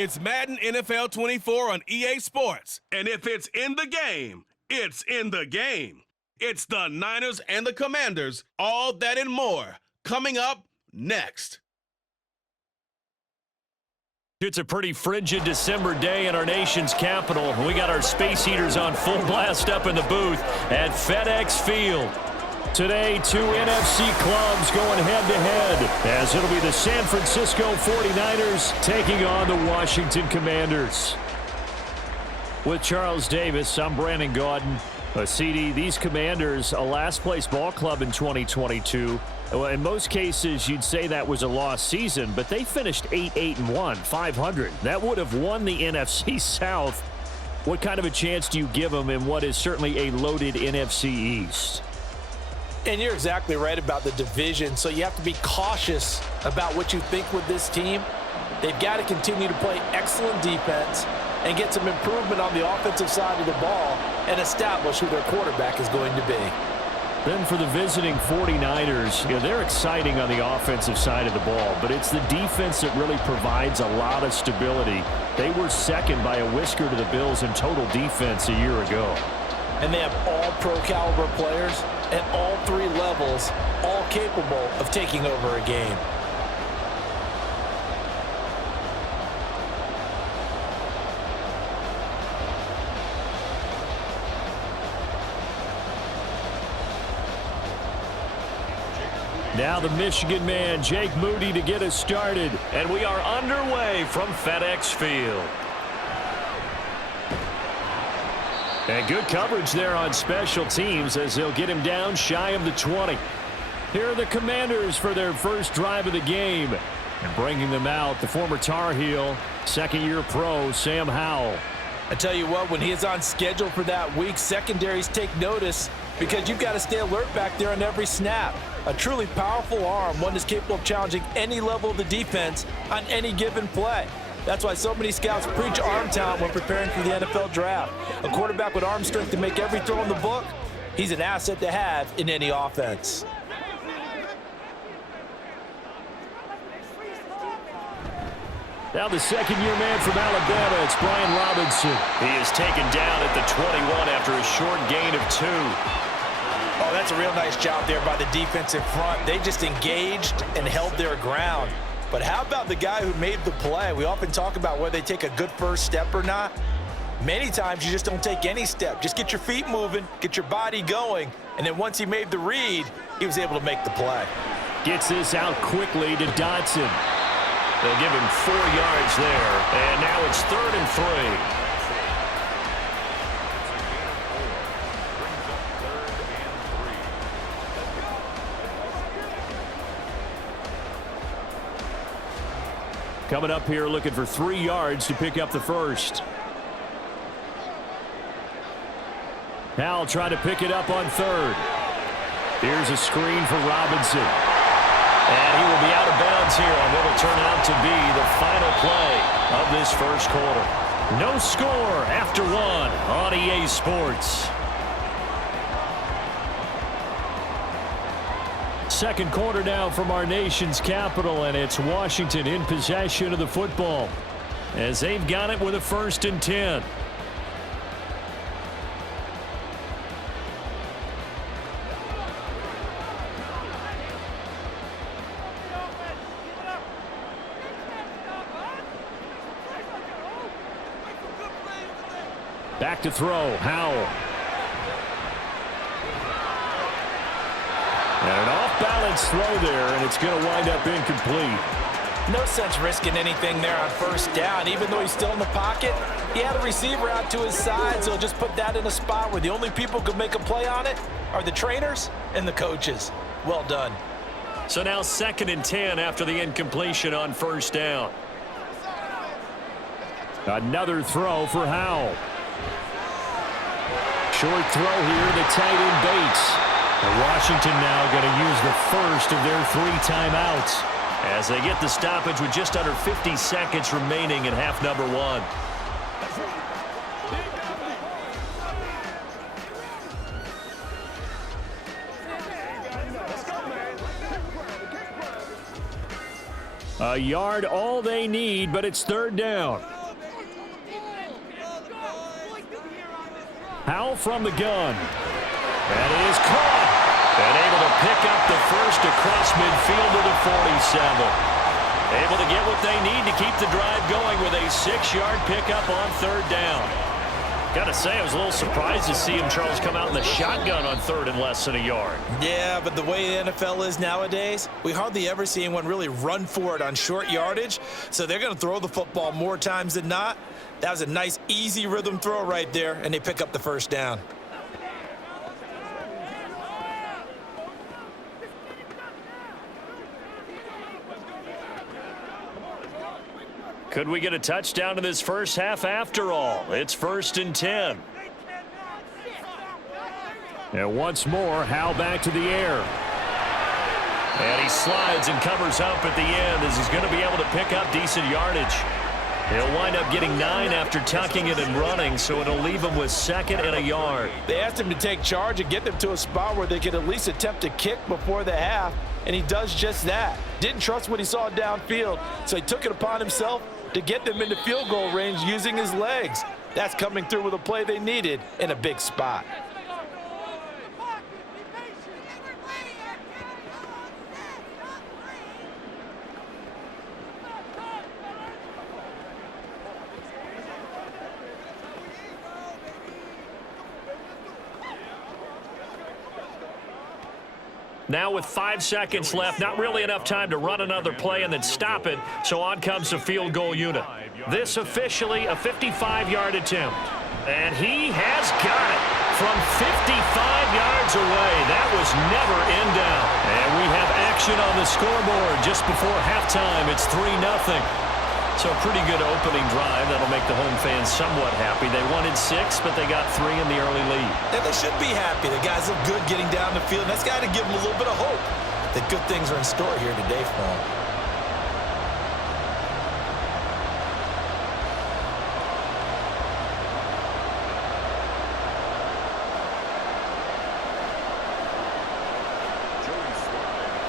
It's Madden NFL 24 on EA Sports. And if it's in the game, it's in the game. It's the Niners and the Commanders, all that and more, coming up next. It's a pretty frigid December day in our nation's capital. We got our space heaters on full blast up in the booth at FedEx Field. Today, two NFC clubs going head-to-head, as it'll be the San Francisco 49ers taking on the Washington Commanders. With Charles Davis, I'm Brandon Gaudin. CD, these Commanders, a last-place ball club in 2022. Well, in most cases, you'd say that was a lost season, but they finished 8-1, 500. That would have won the NFC South. What kind of a chance do you give them in what is certainly a loaded NFC East? And you're exactly right about the division, so you have to be cautious about what you think with this team. They've got to continue to play excellent defense and get some improvement on the offensive side of the ball and establish who their quarterback is going to be. Then for the visiting 49ers, they're exciting on the offensive side of the ball, but it's the defense that really provides a lot of stability. They were second by a whisker to the Bills in total defense a year ago. And they have all pro-caliber players at all three levels, all capable of taking over a game. Now the Michigan man, Jake Moody, to get us started. And we are underway from FedEx Field. And good coverage there on special teams as they'll get him down shy of the 20. Here are the Commanders for their first drive of the game. And bringing them out, the former Tar Heel, second-year pro, Sam Howell. I tell you what, when he is on schedule for that week, secondaries take notice because you've got to stay alert back there on every snap. A truly powerful arm, one that's capable of challenging any level of the defense on any given play. That's why so many scouts preach arm talent when preparing for the NFL draft. A quarterback with arm strength to make every throw in the book, he's an asset to have in any offense. Now the second-year man from Alabama, it's Brian Robinson. He is taken down at the 21 after a short gain of 2. Oh, that's a real nice job there by the defensive front. They just engaged and held their ground. But how about the guy who made the play? We often talk about whether they take a good first step or not. Many times you just don't take any step. Just get your feet moving, get your body going, and then once he made the read, he was able to make the play. Gets this out quickly to Dotson. They'll give him 4 yards there, and now it's 3rd and 3. Coming up here looking for 3 yards to pick up the first. Howell trying to pick it up on 3rd. Here's a screen for Robinson. And he will be out of bounds here on what will turn out to be the final play of this first quarter. No score after 1 on EA Sports. Second quarter now from our nation's capital, and it's Washington in possession of the football as they've got it with a 1st and 10. Back to throw, Howell. And an off-balance throw there, and it's going to wind up incomplete. No sense risking anything there on 1st down. Even though he's still in the pocket, he had a receiver out to his side, so he'll just put that in a spot where the only people who can make a play on it are the trainers and the coaches. Well done. So now 2nd and 10 after the incompletion on 1st down. Another throw for Howell. Short throw here to tight end Bates. And Washington now going to use the first of their 3 timeouts as they get the stoppage with just under 50 seconds remaining in half number 1. A yard all they need, but it's third down. Howell from the gun. That is caught. And able to pick up the first across midfield to the 47. Able to get what they need to keep the drive going with a 6-yard pickup on third down. Got to say, I was a little surprised to see him, Charles, come out in the shotgun on third and less than a yard. Yeah, but the way the NFL is nowadays, we hardly ever see anyone really run for it on short yardage. So they're going to throw the football more times than not. That was a nice, easy rhythm throw right there, and they pick up the first down. Could we get a touchdown in this first half after all? It's 1st and 10. And once more, Howell back to the air. And he slides and covers up at the end as he's going to be able to pick up decent yardage. He'll wind up getting 9 after tucking it and running, so it'll leave him with 2nd and a yard. They asked him to take charge and get them to a spot where they could at least attempt to kick before the half, and he does just that. Didn't trust what he saw downfield, so he took it upon himself to get them into field goal range using his legs. That's coming through with a play they needed in a big spot. Now with 5 seconds left, not really enough time to run another play and then stop it, so on comes the field goal unit. This officially a 55-yard attempt. And he has got it from 55 yards away. That was never in doubt. And we have action on the scoreboard just before halftime. It's 3-0. So a pretty good opening drive. That'll make the home fans somewhat happy. They wanted 6, but they got 3 in the early lead. And they should be happy. The guys look good getting down the field. That's got to give them a little bit of hope that good things are in store here today for them.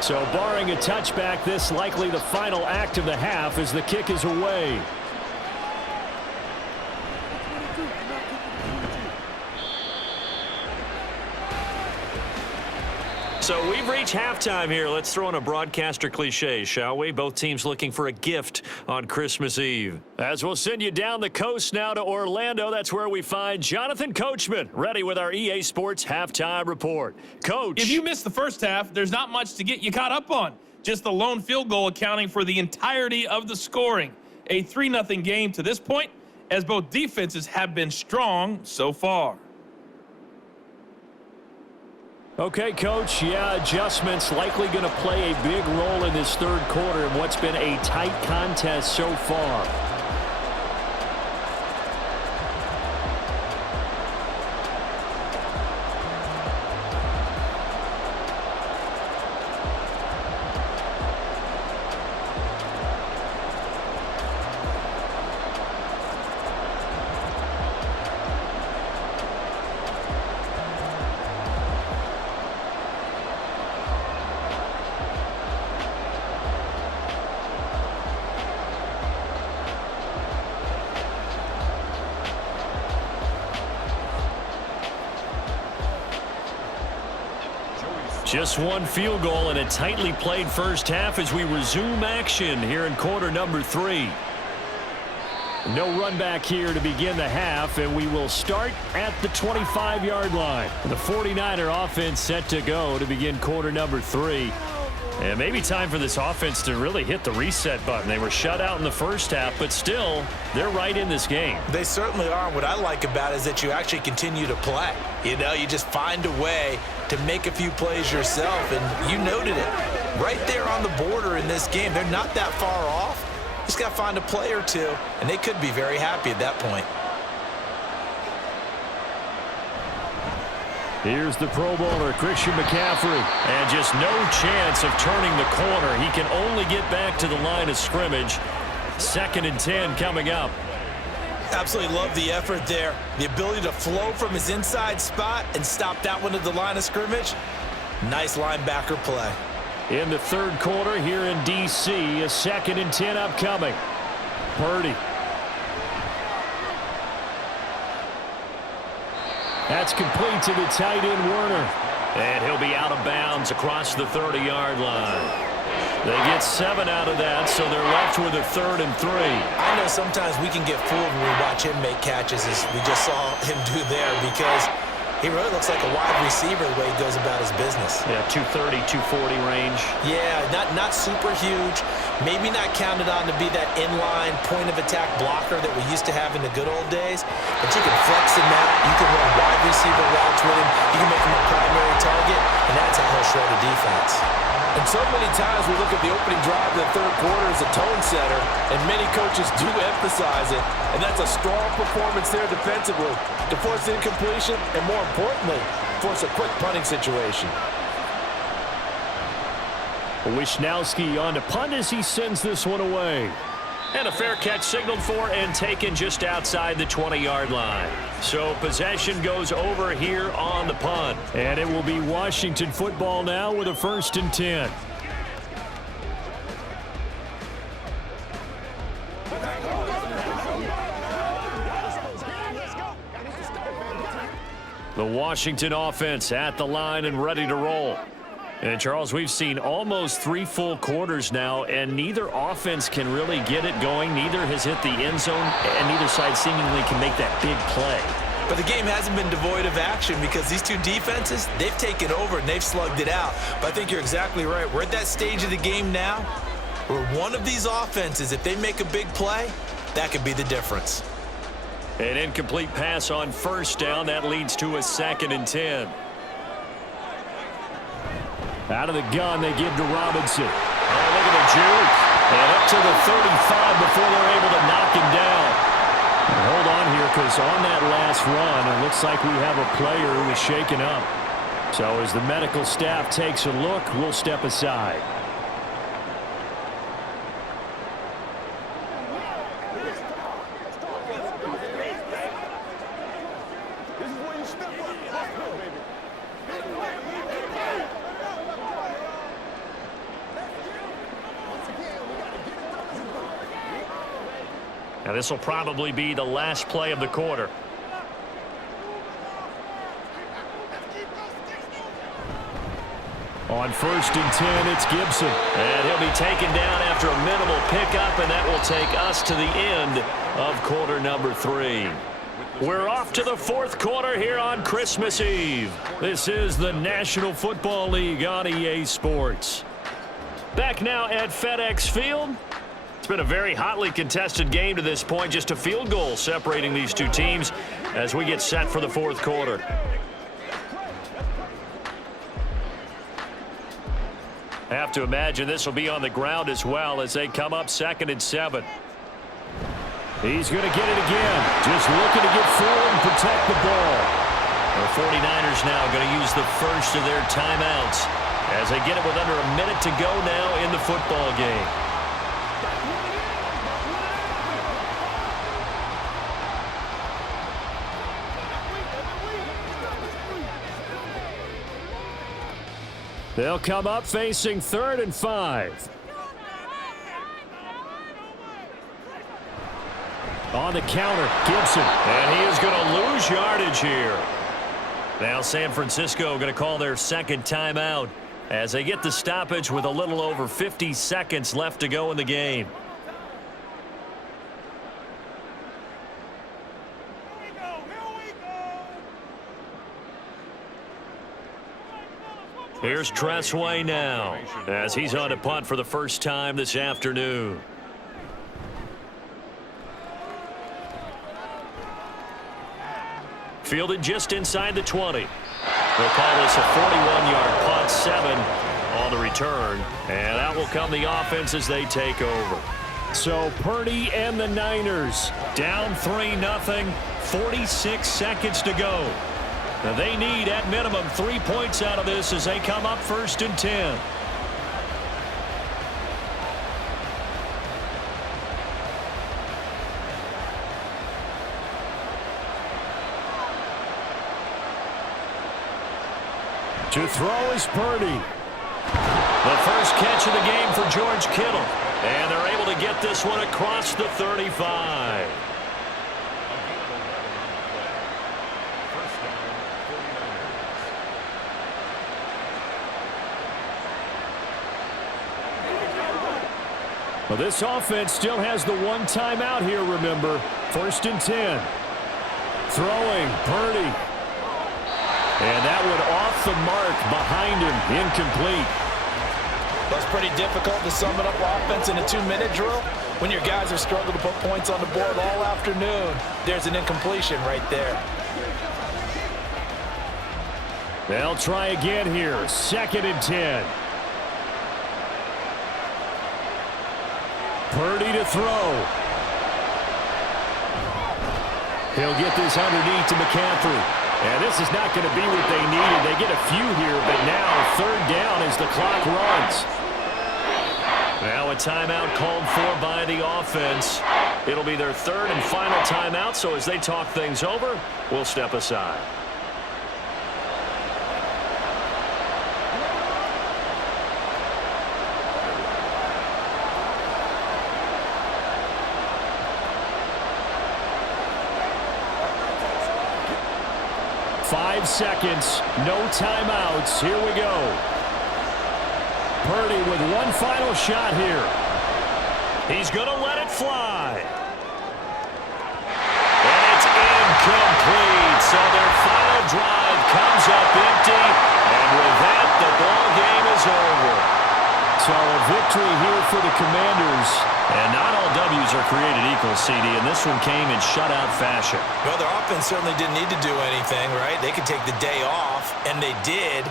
So barring a touchback, this likely the final act of the half as the kick is away. So we've reached halftime here. Let's throw in a broadcaster cliche, shall we? Both teams looking for a gift on Christmas Eve. As we'll send you down the coast now to Orlando, that's where we find Jonathan Coachman, ready with our EA Sports Halftime Report. Coach. If you missed the first half, there's not much to get you caught up on. Just the lone field goal accounting for the entirety of the scoring. A 3-0 game to this point, as both defenses have been strong so far. Okay, Coach, yeah, adjustments likely going to play a big role in this third quarter in what's been a tight contest so far. Just one field goal in a tightly played first half as we resume action here in quarter number 3. No run back here to begin the half, and we will start at the 25-yard line. The 49er offense set to go to begin quarter number 3. And maybe time for this offense to really hit the reset button. They were shut out in the first half, but still, they're right in this game. They certainly are. What I like about it is that you actually continue to play. You know, you just find a way to make a few plays yourself, and you noted it. Right there on the border in this game, they're not that far off. Just got to find a play or two, and they could be very happy at that point. Here's the Pro Bowler, Christian McCaffrey. And just no chance of turning the corner. He can only get back to the line of scrimmage. 2nd and 10 coming up. Absolutely love the effort there. The ability to flow from his inside spot and stop that one at the line of scrimmage. Nice linebacker play. in the third quarter here in D.C. A 2nd and 10 upcoming. Purdy. That's complete to the tight end, Werner. And he'll be out of bounds across the 30-yard line. They get 7 out of that, so they're left with a 3rd and 3. I know sometimes we can get fooled when we watch him make catches, as we just saw him do there, because he really looks like a wide receiver the way he goes about his business. Yeah, 230, 240 range. Yeah, not super huge. Maybe not counted on to be that inline point-of-attack blocker that we used to have in the good old days. But you can flex him out. You can run wide receiver routes with him. You can make him a primary target, and that's how he'll shred a defense. And so many times we look at the opening drive of the third quarter as a tone setter, and many coaches do emphasize it. And that's a strong performance there defensively to force incompletion and, more importantly, force a quick punting situation. Wisnowski on to punt as he sends this one away. And a fair catch signaled for and taken just outside the 20-yard line. So possession goes over here on the punt. And it will be Washington football now with a 1st and 10. The Washington offense at the line and ready to roll. And, Charles, we've seen almost 3 full quarters now, and neither offense can really get it going. Neither has hit the end zone, and neither side seemingly can make that big play. But the game hasn't been devoid of action because these two defenses, they've taken over and they've slugged it out. But I think you're exactly right. We're at that stage of the game now where one of these offenses, if they make a big play, that could be the difference. An incomplete pass on 1st down. That leads to a 2nd and 10. Out of the gun, they give to Robinson. Oh, look at the juke. And up to the 35 before they're able to knock him down. And hold on here, because on that last run, it looks like we have a player who is shaken up. So as the medical staff takes a look, we'll step aside. Now this will probably be the last play of the quarter. On 1st and 10, it's Gibson. And he'll be taken down after a minimal pickup, and that will take us to the end of quarter number 3. We're off to the 4th quarter here on Christmas Eve. This is the National Football League on EA Sports. Back now at FedEx Field. It's been a very hotly contested game to this point. Just a field goal separating these two teams as we get set for the 4th quarter. I have to imagine this will be on the ground as well as they come up 2nd and 7. He's going to get it again. Just looking to get forward and protect the ball. The 49ers now going to use the first of their timeouts as they get it with under a minute to go now in the football game. They'll come up facing 3rd and 5. On the counter, Gibson. And he is going to lose yardage here. Now San Francisco going to call their 2nd timeout as they get the stoppage with a little over 50 seconds left to go in the game. Here's Tressway now as he's on to punt for the first time this afternoon. Fielded just inside the 20. They'll call this a 41-yard punt, 7 on the return. And out will come the offense as they take over. So Purdy and the Niners down 3-0, 46 seconds to go. Now they need, at minimum, 3 points out of this as they come up 1st and 10. To throw is Purdy. The first catch of the game for George Kittle. And they're able to get this one across the 35. Well, this offense still has the one timeout here, remember. 1st and 10. Throwing, Purdy. And that one off the mark behind him, incomplete. That's pretty difficult to sum it up offense in a 2-minute drill. When your guys have struggled to put points on the board all afternoon, there's an incompletion right there. They'll try again here, 2nd and 10. Purdy to throw. He'll get this underneath to McCaffrey. And this is not going to be what they needed. They get a few here, but now 3rd down as the clock runs. Now a timeout called for by the offense. It'll be their 3rd and final timeout, so as they talk things over, we'll step aside. Five seconds, no timeouts. Here we go. Purdy with one final shot here. He's going to let it fly. And it's incomplete. So their final drive comes up empty. And with that, the ball game is over. So a victory here for the Commanders. And not all W's are created equal, CD, and this one came in shutout fashion. Well, their offense certainly didn't need to do anything, right? They could take the day off, and they did.